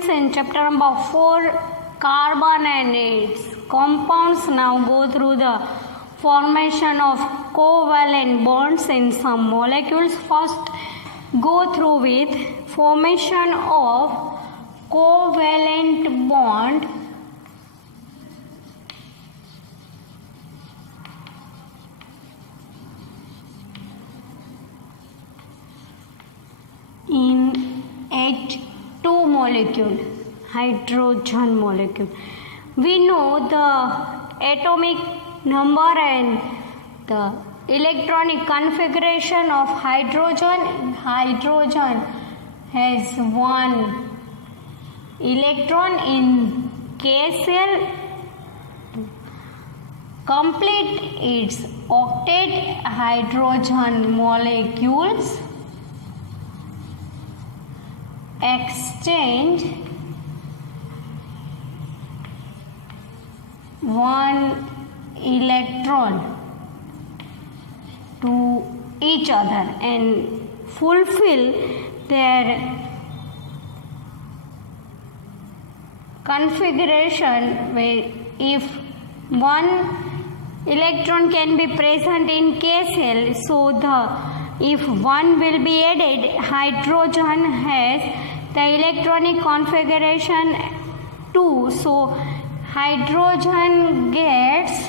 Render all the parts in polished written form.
students in chapter number 4, carbon and its compounds. Now go through the formation of covalent bonds in some molecules. First, go through with formation of covalent bond in H2 molecule, hydrogen molecule. We know the atomic number and the electronic configuration of hydrogen. Hydrogen has one electron in K cell. Complete its octet hydrogen molecules exchange one electron to each other and fulfill their configuration where if one electron can be present in K cell, so if one will be added, hydrogen has the electronic configuration 2, so hydrogen gets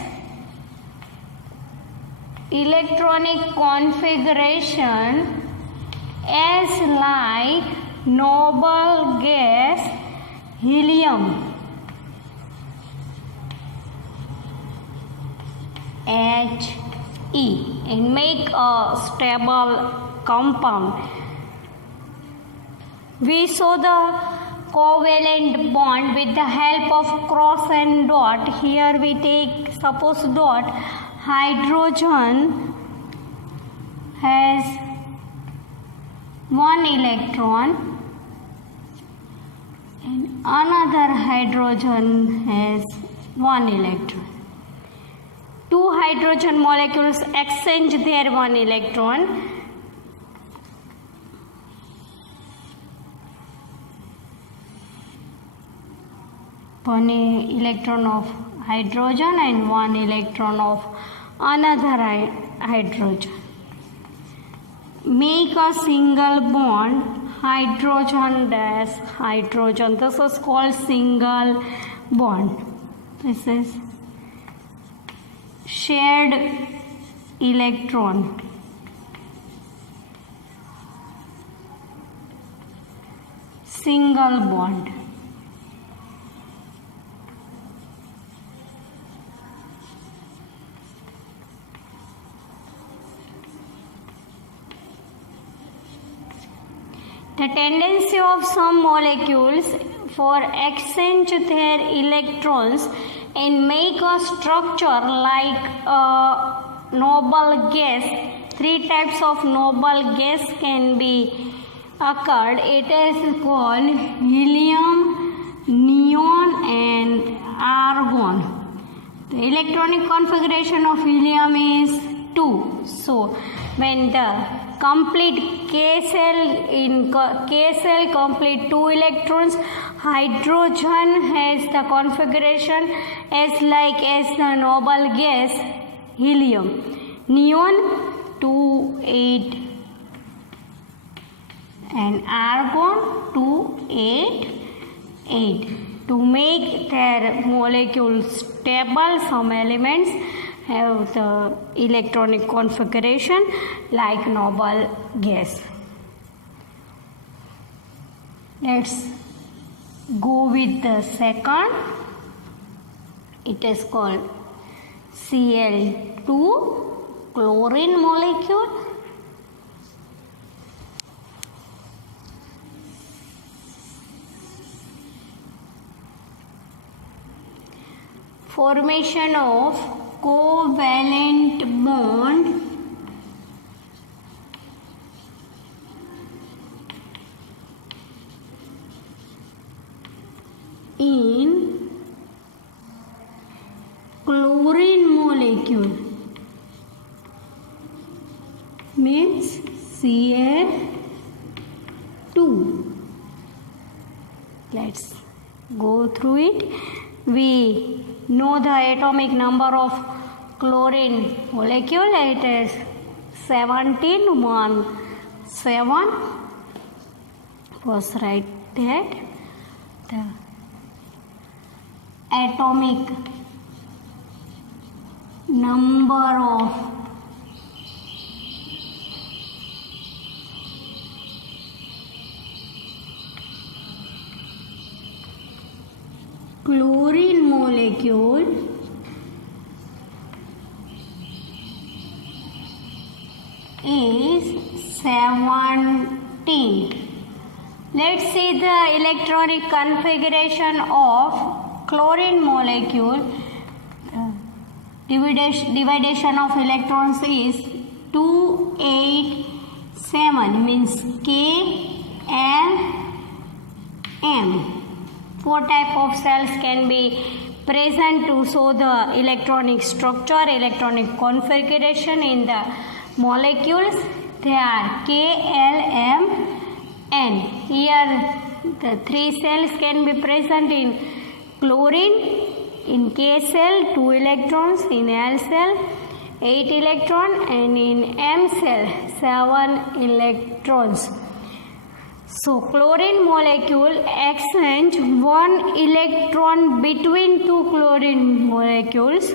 electronic configuration as like noble gas helium He and make a stable compound. We saw the covalent bond with the help of cross and dot. Here we take suppose dot. Hydrogen has one electron and another hydrogen has one electron. Two hydrogen molecules exchange their one electron. One electron of hydrogen and one electron of another hydrogen. Make a single bond, hydrogen dash hydrogen. This is called single bond. This is shared electron. Single bond. The tendency of some molecules for exchange their electrons and make a structure like a noble gas. Three types of noble gas can be occurred. It is called helium, neon and argon. The electronic configuration of helium is 2. So when the complete K cell complete 2 electrons, hydrogen has the configuration as the noble gas helium, neon 2 8 and argon 2 8 8. To make their molecules stable, some elements have the electronic configuration like noble gas. Let's go with the second. It is called Cl2 chlorine molecule. Formation of covalent bond in chlorine molecule means Cl2. Like Let's go through it. We know the atomic number of chlorine molecule. It is 17. First write that the atomic number of chlorine molecule is 17. Let's see the electronic configuration of chlorine molecule. Dividation of electrons is 287, means K, L, M. 4 type of cells can be present to show the electronic structure, electronic configuration in the molecules. They are K, L, M, N. Here the 3 cells can be present in chlorine. In K cell 2 electrons, in L cell 8 electrons, and in M cell 7 electrons. So chlorine molecule exchange 1 electron between 2 chlorine molecules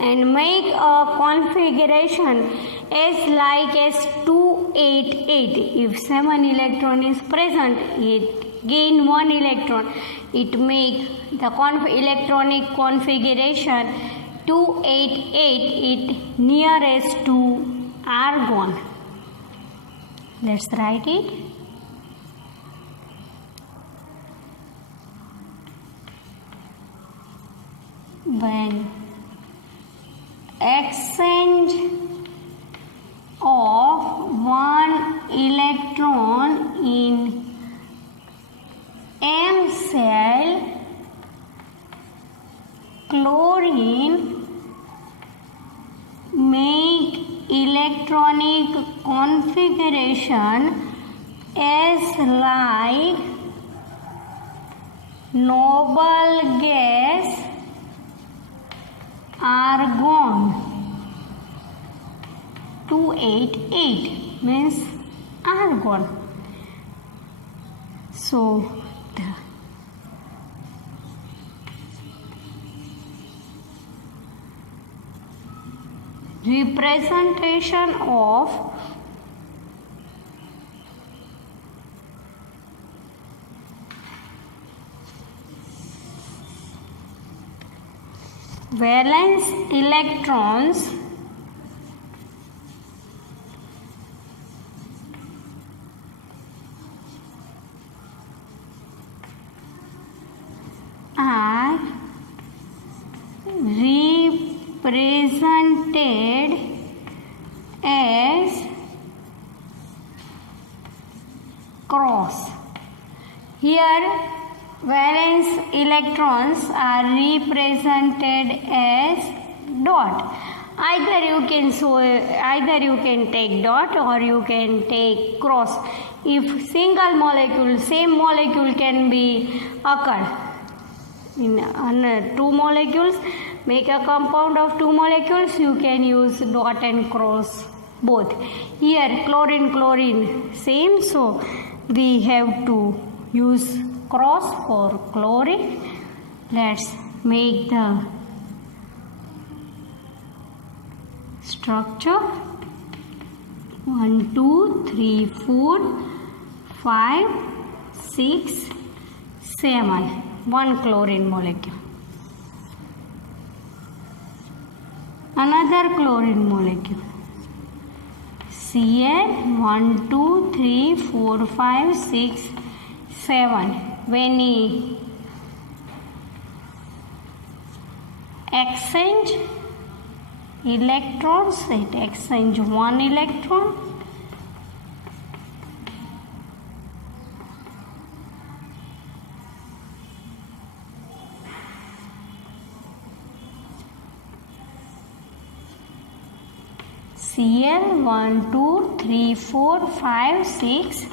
and make a configuration as like as 288. If 7 electron is present, it gain 1 electron. It make the electronic configuration 288. It nearest to argon. Let's write it. When exchange of 1 electron in M cell, chlorine make electronic configuration as like noble gas argon. 288 means argon. So the representation of valence electrons are represented as cross. Here valence electrons are represented as dot. Either you can take dot or you can take cross. If single molecule, same molecule can be occur in 2 molecules, make a compound of 2 molecules, you can use dot and cross both. Here chlorine same, so we have to use cross for chlorine. Let's make the structure. 1 2 3 4 5 6 7. 1 chlorine molecule. Another chlorine molecule. Cl 1 2 3 4 5 6 7. When we exchange electrons, it exchange 1 electron. Cl 1 2 3 4 5 6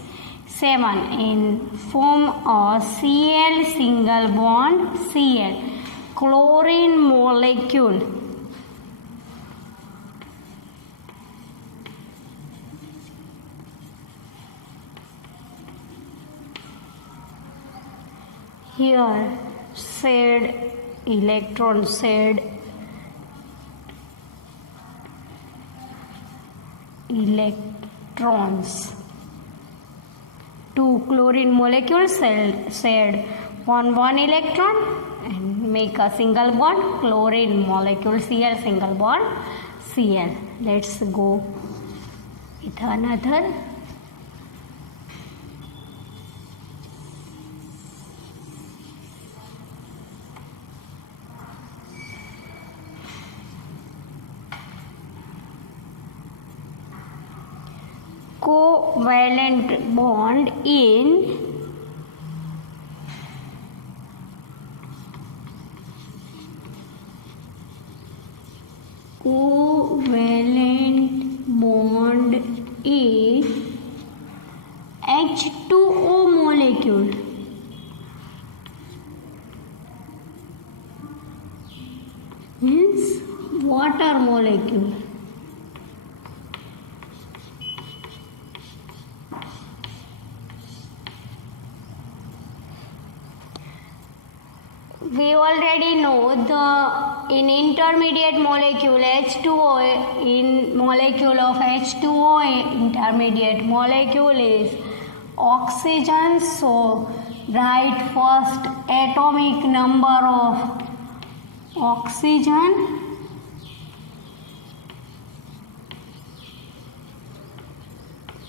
7 in form a Cl single bond Cl chlorine molecule. Here said electron said electrons. Two chlorine molecules said one electron and make a single bond chlorine molecule Cl single bond Cl. Let's go with another. Covalent bond in H2O molecule. Means water molecule. We already know in intermediate molecule H2O, in molecule of H2O intermediate molecule is oxygen. So write first atomic number of oxygen.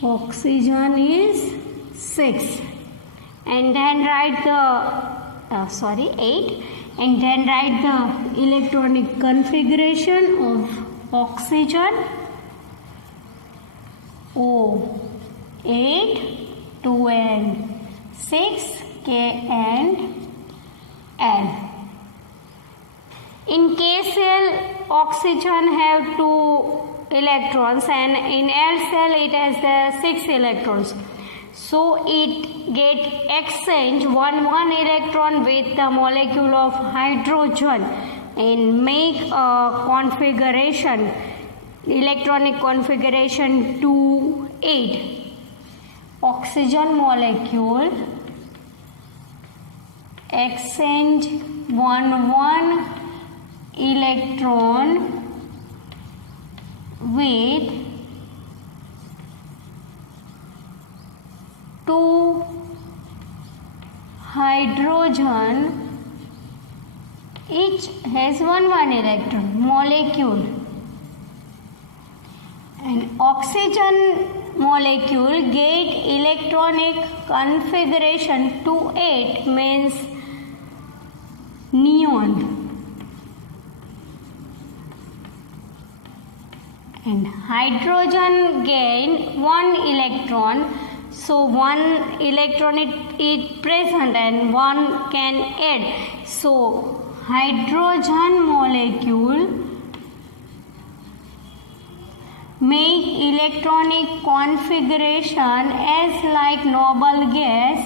Oxygen is 6 and then write the 8 and then write the electronic configuration of oxygen. O8, 2 and 6, K and L. In K cell oxygen have 2 electrons and in L cell it has the 6 electrons. So it get exchange one electron with the molecule of hydrogen and make a configuration, electronic configuration 2,8. Oxygen molecule exchange one electron with 2 hydrogen, each has one electron molecule, and oxygen molecule get electronic configuration 2,8 means neon, and hydrogen gain 1 electron. So 1 electron is present and 1 can add. So hydrogen molecule make electronic configuration as like noble gas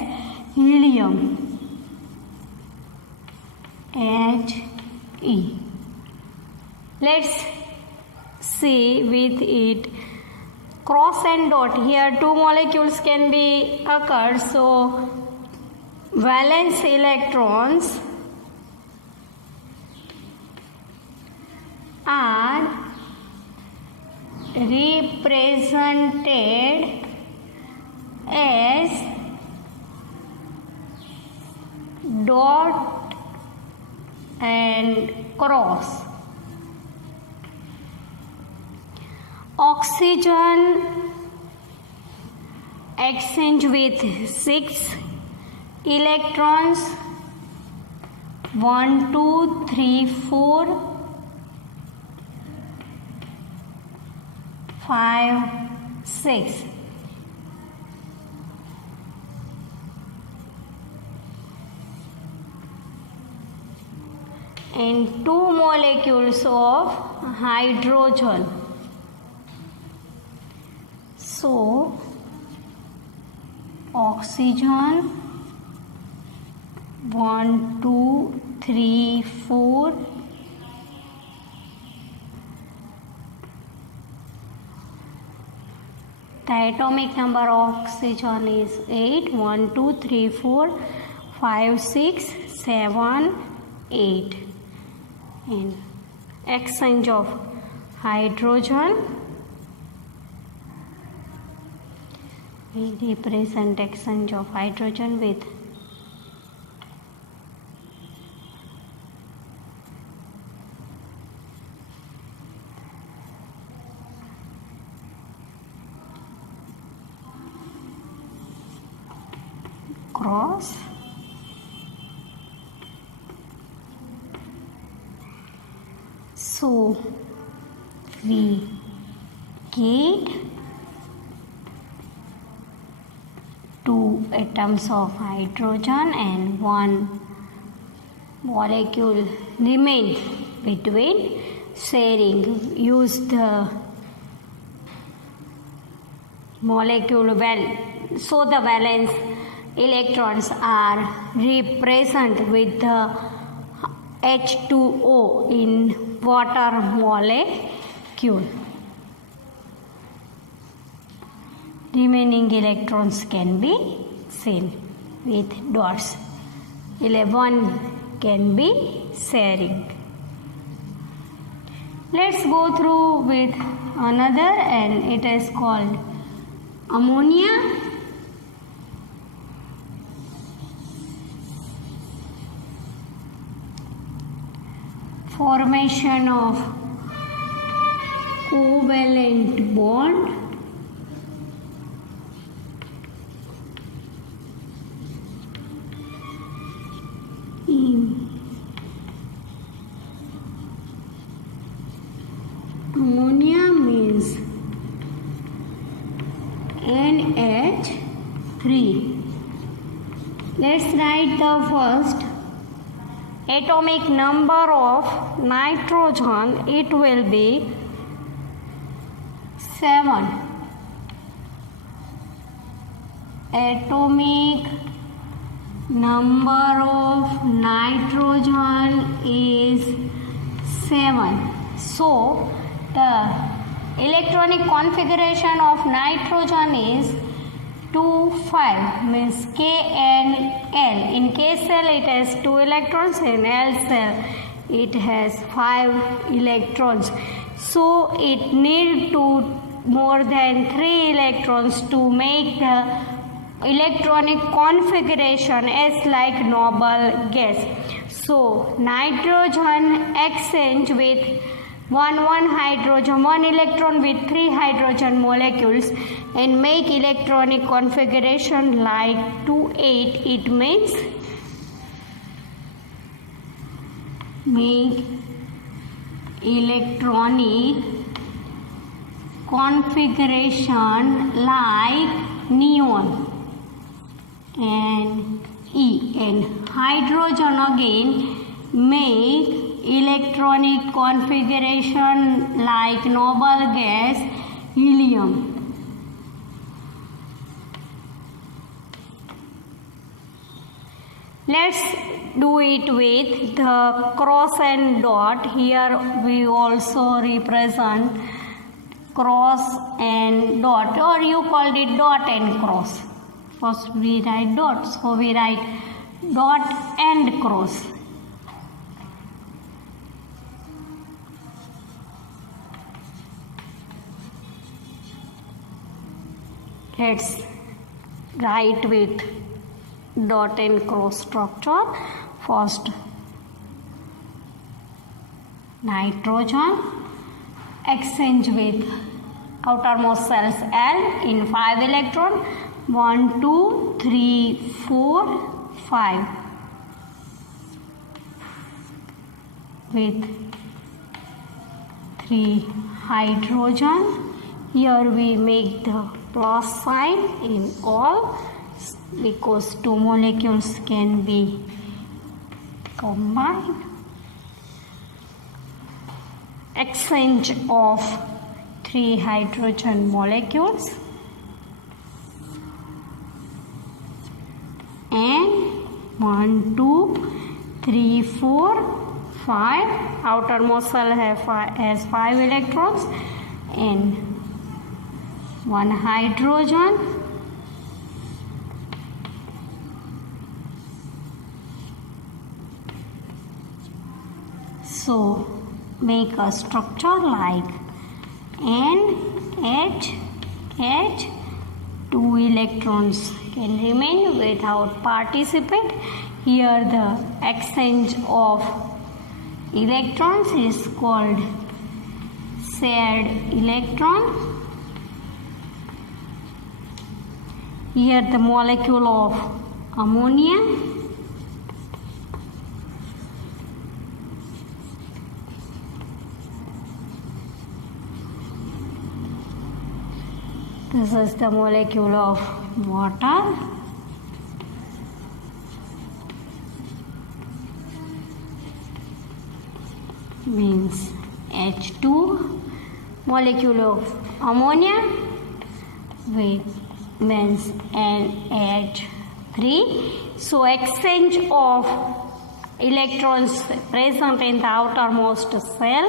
helium, He. Let's see with it. Cross and dot, here 2 molecules can be occurred, so valence electrons are represented as dot and cross. Oxygen exchange with 6 electrons, 1, 2, 3, 4, 5, 6. And 2 molecules of hydrogen. So oxygen, 1 2 3 4, the atomic number of oxygen is 8, 1 2 3 4 5 6 7 8, and exchange of hydrogen, we represent exchange of hydrogen with cross. So we get 2 atoms of hydrogen and 1 molecule remains between sharing. Use the molecule so the valence electrons are represented with the H2O in water molecule. Remaining electrons can be seen with dots. 11 can be sharing. Let's go through with another, and it is called ammonia. Formation of covalent bond, in ammonia means NH3. Let's write the first atomic number of nitrogen. It will be 7. Atomic number of nitrogen is 7. So the electronic configuration of nitrogen is 2 5, means K and L. In K cell it has 2 electrons, in L cell it has 5 electrons. So it needs more than 3 electrons to make the electronic configuration as like noble gas. So nitrogen exchange with 1 hydrogen, 1 electron with 3 hydrogen molecules and make electronic configuration like 2 8. It means make electronic configuration like neon and E, and hydrogen again make electronic configuration like noble gas helium. Let's do it with the cross and dot. Here we also represent cross and dot, or you called it dot and cross. First we write dot, so we write dot and cross. Let's write with dot and cross structure. First nitrogen exchange with outermost cells L in 5 electron, 1 2 3 4 5, with 3 hydrogen. Here we make the plus sign in all because 2 molecules can be combined. Exchange of 3 hydrogen molecules. 1 2 3 4 5. Outermost shell has 5 electrons and 1 hydrogen. So make a structure like NH, 2 electrons can remain without participate. Here the exchange of electrons is called shared electron. Here the molecule of ammonia. This is the molecule of water. Means H2. Molecule of ammonia means NH3. So exchange of electrons present in the outermost shell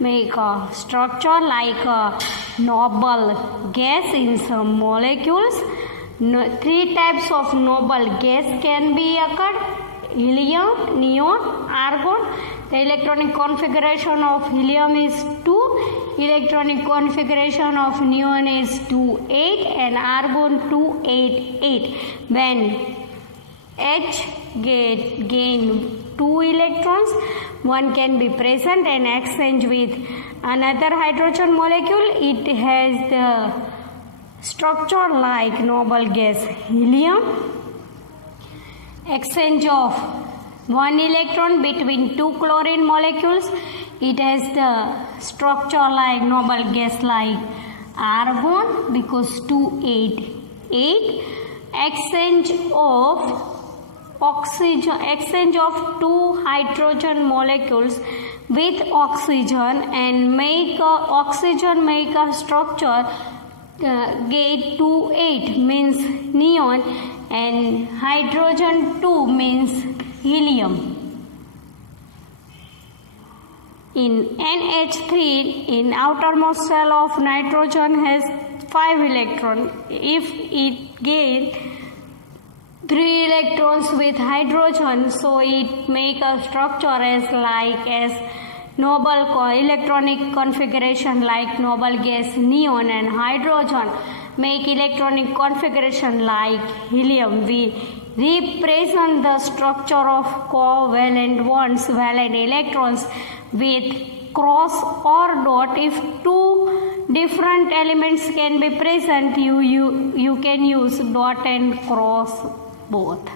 make a structure like a noble gas in some molecules. 3 types of noble gas can be occurred: helium, neon, argon. The electronic configuration of helium is 2, electronic configuration of neon is 2,8 and argon 2,8,8. When H gain 2 electrons, one can be present and exchange with another hydrogen molecule. It has the structure like noble gas helium. Exchange of 1 electron between 2 chlorine molecules. It has the structure like noble gas like argon because 2,8,8. Exchange of 2 hydrogen molecules with oxygen and make a structure gate 2,8 means neon and hydrogen 2 means helium. In NH3, in outermost shell of nitrogen has 5 electrons. If it gains 3 electrons with hydrogen, so it make a structure as noble electronic configuration like noble gas neon, and hydrogen make electronic configuration like helium. We represent the structure of covalent bonds, valent electrons with cross or dot. If 2 different elements can be present, you can use dot and cross both.